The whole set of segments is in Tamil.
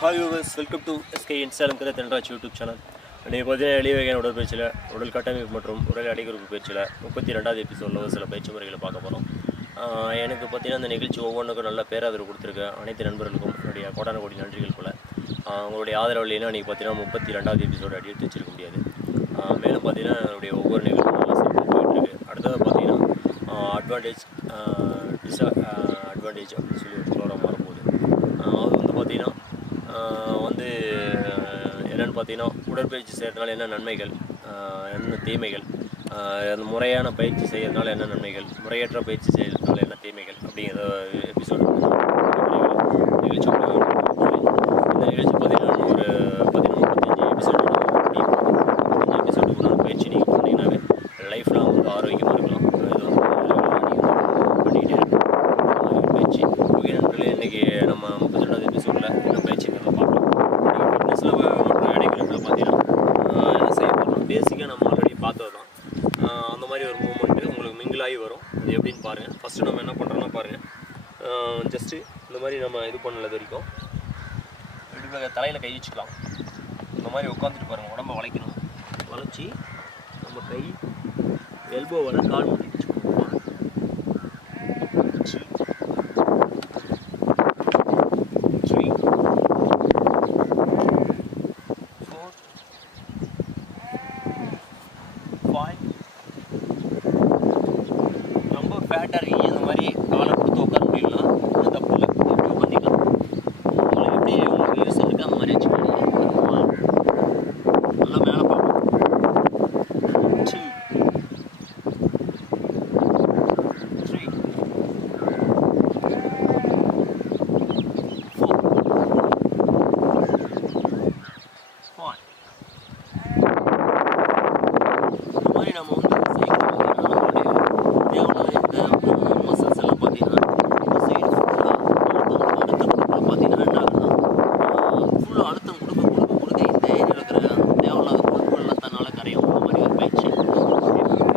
Hi viewers, welcome to SK Instagram Thendraraj YouTube channel. இன்றைக்கி பார்த்தீங்கன்னா எளிய வகையான உடற்பயிற்சியில் உடல் கட்டமைப்பு மற்றும் உடல் அடைகுறிப்பு பயிற்சியில் 32வது எபிசோடில் சில பயிற்சி முறைகளை பார்க்க போகிறோம். எனக்கு பார்த்தீங்கன்னா இந்த நிகழ்ச்சி ஒவ்வொன்றுக்கும் நல்ல பேராதரவு கொடுத்துருக்க அனைத்து நண்பர்களுக்கும் என்னுடைய கோடான கோடி நன்றிகள் போல். உங்களுடைய ஆதரவு இல்லைன்னா இன்றைக்கி பார்த்தீங்கன்னா 32வது எபிசோடு அடி எடுத்து வச்சிருக்க முடியாது. மேலும் பார்த்தீங்கன்னா என்னுடைய ஒவ்வொரு நிகழ்ச்சியும் நல்லா சிறப்பாக போயிட்டுருக்கு. அடுத்தது பார்த்தீங்கன்னா அட்வான்டேஜ் அப்படின்னு சொல்லி ஒரு ப்ரோக்ராம் வரப்போகுது. அது வந்து பார்த்திங்கன்னா என்னென்னு பார்த்தீங்கன்னா உடற்பயிற்சி செய்கிறதுனால என்ன நன்மைகள், என்ன தீமைகள், அந்த முறையான பயிற்சி செய்கிறதுனால என்ன நன்மைகள், முறையற்ற பயிற்சி செய்கிறதுனால என்ன தீமைகள் அப்படிங்கிற எபிசோடு நிகழ்ச்சி. இந்த நிகழ்ச்சி பார்த்தீங்கன்னா ஒரு 35 எபிசோடு எபிசோடுக்கு உண்டான பயிற்சி நீங்கள் பண்ணிங்கன்னாவே லைஃப்லாம் வந்து ஆரோக்கியமாக இருக்கலாம். இது வந்து பண்ணிக்கிட்டே இருக்கும் பயிற்சி. ஓகே நண்பர்களே, இன்றைக்கி நம்ம 32வது எபிசோடில் என்ன பயிற்சிங்கிறத பார்க்கலாம். ஃபிட்னஸில் மற்றும் இடைக்கிழப்பில் பார்த்தீங்கன்னா என்ன செய்ய போகிறோம், பேசிக்காக நம்ம ஆல்ரெடி பார்த்தது தான். அந்த மாதிரி ஒரு மூமெண்ட்டு உங்களுக்கு மிங்கிளாகி வரும். அது எப்படின்னு பாருங்கள். ஃபஸ்ட்டு நம்ம என்ன பண்ணுறோன்னா பாருங்கள், ஜஸ்ட்டு இந்த மாதிரி நம்ம இது பண்ணது வரைக்கும் இப்படி தலையில் கை வச்சுக்கலாம். இந்த மாதிரி உட்காந்துட்டு பாருங்கள், உடம்பை வளைக்கணும். வளைச்சி நம்ம கை எல்போவில் கால் முட்டி வச்சுக்கணும். ரொம்ப ஃபேட்டாக இருக்கீங்க, இந்த மாதிரி காலை கொடுத்து உட்கார முடியலாம், ஒன்றும் தப்பு இல்லை, அப்படி உட்காந்துக்கலாம். உங்களுக்கு எப்படி உங்களுக்கு யூஸ் இருக்குது அந்த மாதிரி வச்சுக்கோங்க. நல்லா மேலே பார்ப்போம். 2 3 4 5. இந்த மாதிரி நம்ம வந்து மசில்ஸ் எல்லாம் பார்த்தீங்கன்னா இந்த சைடு ஃபுல்லாக அழுத்தம் கொடுக்க இந்த ஏரியாவில் இருக்கிற தேவையில்லாத பொருட்கள் எல்லாம் தன்னால் கரையும். அந்த மாதிரி ஒரு பயிற்சி.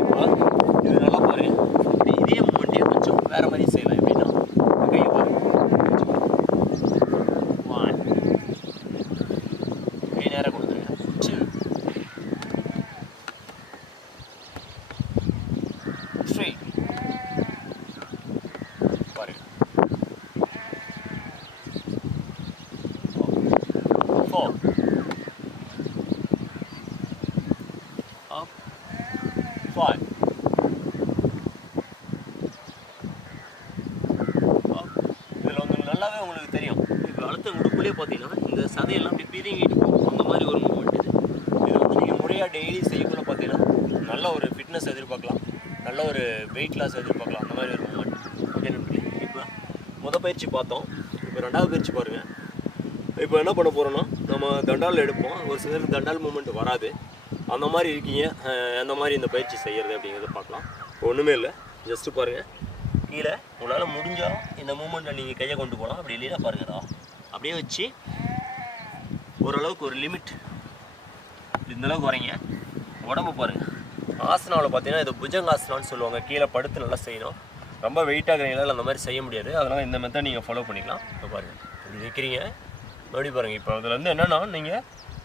இப்போ இது நல்லா பாருங்க, இதே மூமெண்ட்டே கொஞ்சம் வேறு மாதிரி செய்யலாம். எப்படின்னா கையை பாருங்க, கை நேராக கொடுத்துருங்க. 2 3 பாருங்க, 4 up 5 up. இதில் வந்து நல்லாவே உங்களுக்கு தெரியும், இப்போ அழுத்தம் உடுப்புலேயே பார்த்தீங்கன்னா இந்த சதையெல்லாம் அப்படி பிரிங்கிட்டு போகும். அந்த மாதிரி ஒரு மூமெண்ட் இது. இது வந்து நீங்கள் முறையாக டெய்லி செய்யக்குள்ள பார்த்தீங்கன்னா நல்ல ஒரு ஃபிட்னஸ் எதிர்பார்க்கலாம், நல்ல ஒரு வெயிட் லாஸ் எதிர்பார்க்கலாம். அந்த மாதிரி ஒரு மூமெண்ட். ஓகே நண்பர்களே, இப்போ மொதல் பயிற்சி பார்த்தோம். இப்போ 2வது பயிற்சி பாருங்கள். இப்போ என்ன பண்ண போகிறோன்னா, நம்ம தண்டால் எடுப்போம். ஒரு சிலருக்கு தண்டால் மூமெண்ட் வராது. அந்த மாதிரி இருக்கீங்க, அந்த மாதிரி இந்த பயிற்சி செய்கிறது அப்படிங்கிறத பார்க்கலாம். ஒன்றுமே இல்லை, ஜஸ்ட்டு பாருங்கள். கீழே உங்களால் முடிஞ்சால் இந்த மூமெண்ட்டை நீங்கள் கையை கொண்டு போகலாம். அப்படி இல்லைன்னா பாருங்கடா, அப்படியே வச்சு ஓரளவுக்கு ஒரு லிமிட் இந்தளவுக்கு வரீங்க. உடம்பு பாருங்கள். ஆசனாவில் பார்த்தீங்கன்னா இது புஜங்காசனான்னு சொல்லுவாங்க. கீழே படுத்து நல்லா செய்யணும். ரொம்ப வெயிட்டாக இருக்கிறீங்களால் அந்த மாதிரி செய்ய முடியாது. அதனால் இந்த மெத்தட் நீங்கள் ஃபாலோ பண்ணிக்கலாம். இப்போ பாருங்கள், இப்படி வைக்கிறீங்க, மறுபடியும் பாருங்கள். இப்போ அதில் வந்து என்னென்னா நீங்கள்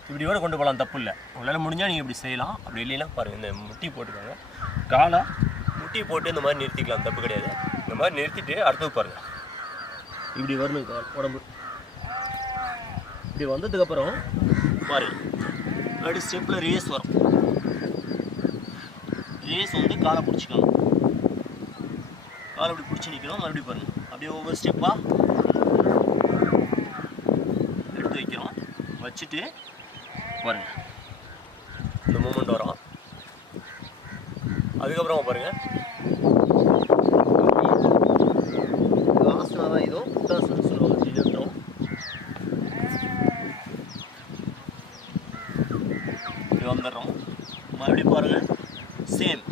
இப்படியோட கொண்டு போகலாம், தப்பு இல்லை. உங்களால் முடிஞ்சால் நீங்கள் இப்படி செய்யலாம். அப்படி இல்லைன்னா பாருங்கள், இந்த முட்டி போட்டுக்கோங்க. காலை முட்டி போட்டு இந்த மாதிரி நிறுத்திக்கலாம், தப்பு கிடையாது. இந்த மாதிரி நிறுத்திட்டு அடுத்தது பாருங்கள், இப்படி வரணும் உடம்பு. இப்படி வந்ததுக்கப்புறம் பாருங்கள், அப்படி ஸ்டெப்பில் ரேஸ் வரும். ரேஸ் வந்து காலை பிடிச்சிக்கணும். காலை இப்படி பிடிச்சி நிற்கணும். மறுபடியும் பாருங்கள், அப்படியே ஒவ்வொரு ஸ்டெப்பாக எடுத்து வைக்கிறோம். வச்சுட்டு பாருங்கள், இந்த மூமெண்ட் வரும். அதுக்கப்புறமா பாருங்கள், ஆசனா தான் இதுவும் புட்டாசனம் சொல்லுவாங்க. திடீர்னு இப்படி வந்துடுறோம். மறுபடியும் பாருங்கள், சேம்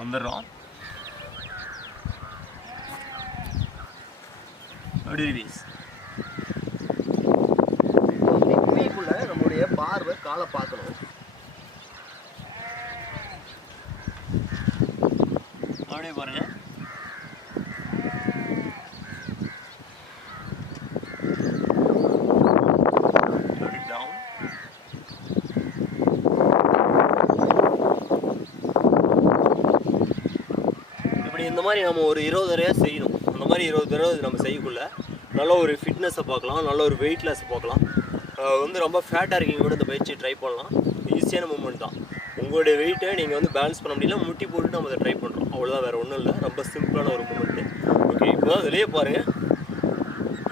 வந்துடுறோம். அப்படி ரிவீஸ். இப்படிக்குள்ள நம்மளுடைய பார்வை காலை பார்க்கணும். அப்படியே பாருங்கள். மாதிரி நம்ம ஒரு 20 தடவை செய்யணும். அந்த மாதிரி 20 தடவை நம்ம செய்யக்குள்ள நல்ல ஒரு ஃபிட்னஸை பார்க்கலாம், நல்ல ஒரு வெயிட் லாஸை பார்க்கலாம். வந்து ரொம்ப ஃபேட்டாக இருக்கீங்க கூட இந்த பயிற்சியை ட்ரை பண்ணலாம். ஈஸியான மூமெண்ட் தான். உங்களுடைய வெயிட்டை நீங்கள் வந்து பேலன்ஸ் பண்ண முடியல, முட்டி போட்டு நம்ம அதை ட்ரை பண்ணுறோம், அவ்வளோதான், வேறு ஒன்றும் இல்லை. ரொம்ப சிம்பிளான ஒரு மூமெண்ட்டு. ஓகே, இப்போ அதிலேயே பாருங்கள்,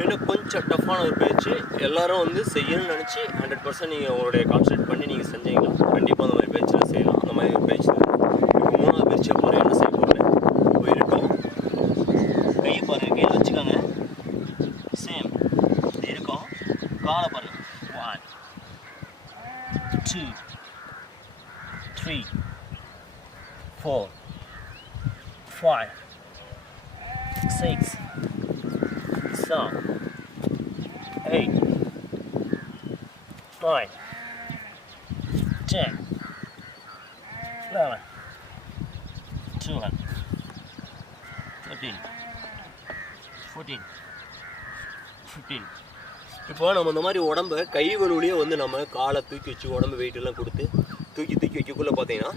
இன்னும் கொஞ்சம் டஃப்பான ஒரு பயிற்சி. எல்லோரும் வந்து செய்யணும்னு நினச்சி 100% நீங்கள் உங்களுடைய கான்சன்ட்ரேட் பண்ணி நீங்கள் செஞ்சீங்களா கண்டிப்பாக அந்த மாதிரி பயிற்சியில் செய்யலாம். அந்த மாதிரி ஒரு பயிற்சி இப்போ 3வது பயிற்சியை பாருங்கள் என்ன செய்ய போகிறேன். இப்போ இருக்கும் கையை பாருங்கள், கையில் வச்சுக்கோங்க. சேம் இருக்கும், காலை பாருங்கள். 1 2 3 4 5 6 7 8 9 10 11 12 13 14 15. இப்போ நம்ம இந்த மாதிரி உடம்பை கை வலுவிலேயே வந்து நம்ம காலை தூக்கி வச்சு உடம்பு வெயிட்டெல்லாம் கொடுத்து தூக்கி வைக்கக்குள்ளே பார்த்தீங்கன்னா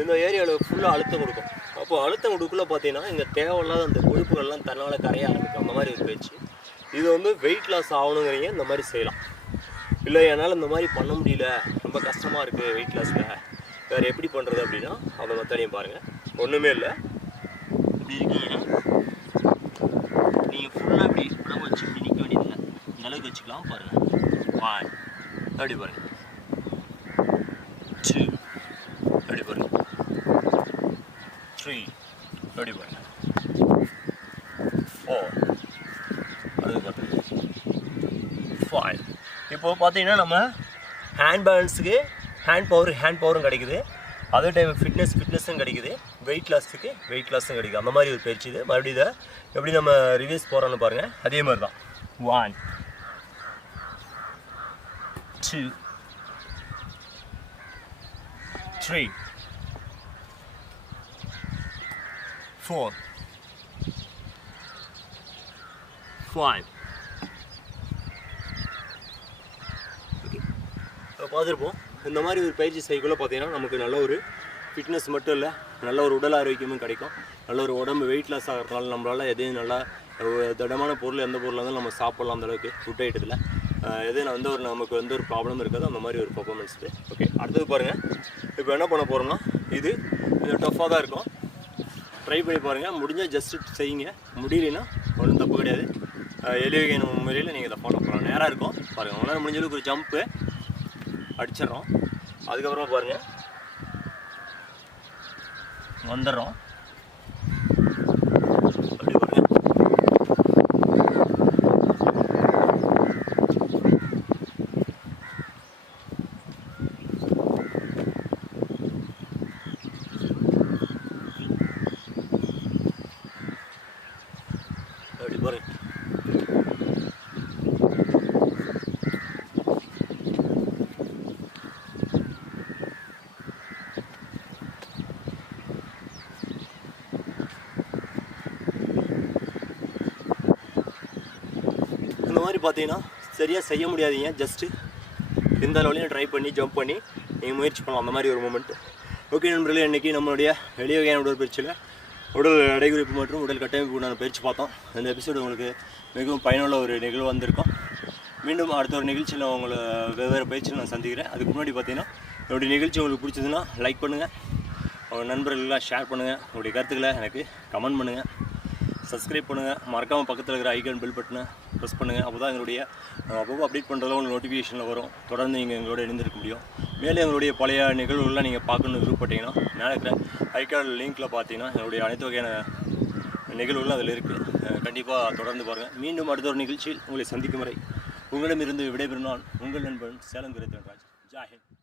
இந்த ஏரியாவில் ஃபுல்லாக அழுத்தம் கொடுக்கும். அப்போ அழுத்தம் கொடுக்குள்ள பார்த்தீங்கன்னா இங்கே தேவையில்லாத அந்த கொழுப்புகள்லாம் தன்னால் கரைய ஆரம்பிக்கும். அந்த மாதிரி ஒரு பயிற்சி. இது வந்து வெயிட் லாஸ் ஆகணுங்கிறீங்க இந்த மாதிரி செய்யலாம். இல்லை என்னால் இந்த மாதிரி பண்ண முடியல, ரொம்ப கஷ்டமாக இருக்குது வெயிட் லாஸில், வேறு எப்படி பண்ணுறது அப்படின்னா அந்த மெத்தடையும் பாருங்கள். ஒன்றுமே இல்லை, இப்படி இருக்கீங்க, நீங்கள் ஃபுல்லாக இப்படி உடம்பு வச்சு இப்படி நிற்க வேண்டியதில்லை, இந்த அளவுக்கு வச்சுக்கலாம். பாருங்கள், 1 அப்படி பாருங்கள், 2 அப்படி பாருங்கள், 3 அப்படி பாருங்கள், 4 அது பாருங்கள், 5. இப்போது பார்த்தீங்கன்னா நம்ம ஹேண்ட் பேலன்ஸுக்கு ஹேண்ட் பவரும் கிடைக்குது, அதே டைம் ஃபிட்னஸும் கிடைக்குது, வெயிட் லாஸும் கிடைக்குது. அந்த மாதிரி ஒரு பயிற்சி இது. மறுபடியும் இதை எப்படி நம்ம ரிவ்யூஸ் போகிறோன்னு பாருங்கள். அதே மாதிரி தான் 1 2 3 4 5. பார்த்துருப்போம். இந்த மாதிரி ஒரு பயிற்சி செய்யக்குள்ள பார்த்தீங்கன்னா நமக்கு நல்ல ஒரு ஃபிட்னஸ் மட்டும் இல்லை, நல்ல ஒரு உடல் ஆரோக்கியமும் கிடைக்கும். நல்ல ஒரு உடம்பு வெயிட் லாஸ் ஆகிறதுனால நம்மளால் எதையும் நல்லா திடமான பொருள் எந்த பொருளாக இருந்தாலும் நம்ம சாப்பிட்லாம். அந்தளவுக்கு ஃபுட் ஐட்டத்தில் எதுவும் வந்து நமக்கு வந்து ஒரு ப்ராப்ளம் இருக்காது. அந்த மாதிரி ஒரு பர்ஃபார்மன்ஸ் இது. ஓகே, அடுத்தது பாருங்கள். இப்போ என்ன பண்ண போகிறோம்னா இது கொஞ்சம் டஃப்பாக தான் இருக்கும். ட்ரை பண்ணி பாருங்கள். முடிஞ்சால் ஜஸ்ட்டு செய்யுங்க, முடியலைன்னா ஒன்றும் தப்பு கிடையாது. எளிய வகை முறையில் நீங்கள் இதை ஃபாலோ பண்ணலாம். நேராக இருக்கும் பாருங்கள். உங்களால் முடிஞ்ச அளவுக்கு ஒரு ஜம்ப்பு அடிச்சிடறோம். அதுக்கப்புறமா பாருங்கள் வந்துடுறோம். அப்படி பாருங்கள், அப்படி பாருங்கள். இந்த மாதிரி பார்த்தீங்கன்னா சரியாக செய்ய முடியாதீங்க. ஜஸ்ட்டு எந்த அளவுலையும் ட்ரை பண்ணி ஜம்ப் பண்ணி நீங்கள் முயற்சி பண்ணலாம். அந்த மாதிரி ஒரு மூமெண்ட்டு. ஓகே நண்பர்களே, இன்றைக்கி நம்மளுடைய எளிய வகையான உடற்பயிற்சியில் உடல் எடைகுறிப்பு மற்றும் உடல் கட்டமைப்பு உண்டான பயிற்சி பார்த்தோம். இந்த எபிசோடு உங்களுக்கு மிகவும் பயனுள்ள ஒரு நிகழ்வு வந்திருக்கும். மீண்டும் அடுத்த ஒரு நிகழ்ச்சியில் உங்களை வெவ்வேறு பயிற்சியில் நான் சந்திக்கிறேன். அதுக்கு முன்னாடி பார்த்தீங்கன்னா என்னுடைய நிகழ்ச்சி உங்களுக்கு பிடிச்சதுன்னா லைக் பண்ணுங்கள், உங்கள் நண்பர்களெலாம் ஷேர் பண்ணுங்கள், உங்களுடைய கருத்துக்களை எனக்கு கமெண்ட் பண்ணுங்கள், சப்ஸ்கிரைப் பண்ணுங்கள், மறக்காமல் பக்கத்தில் இருக்கிற ஐகான் பெல் பட்டனை ப்ரெஸ் பண்ணுங்கள். அப்போ தான் எங்களுடைய அப்பப்போ அப்டேட் பண்ணுறதுல உங்களுக்கு நோட்டிஃபிகேஷனில் வரும். தொடர்ந்து நீங்கள் எங்களோட இணைந்திருக்க முடியும். மேலே எங்களுடைய பழைய நிகழ்வுகள்லாம் நீங்கள் பார்க்கணுன்னு விருப்பப்பட்டீங்கன்னா மேலே இருக்கிற ஐகான் லிங்க்கில் பார்த்தீங்கன்னா எங்களுடைய அனைத்து வகையான நிகழ்வுகளும் அதில் இருக்குது. கண்டிப்பாக தொடர்ந்து பாருங்கள். மீண்டும் அடுத்த ஒரு நிகழ்ச்சியில் உங்களை சந்திக்கும் வரை உங்களிடமிருந்து விடைபெறும் நான் உங்கள் நண்பன் சேலம் துரைராஜ். ஜெய் ஹிந்த்.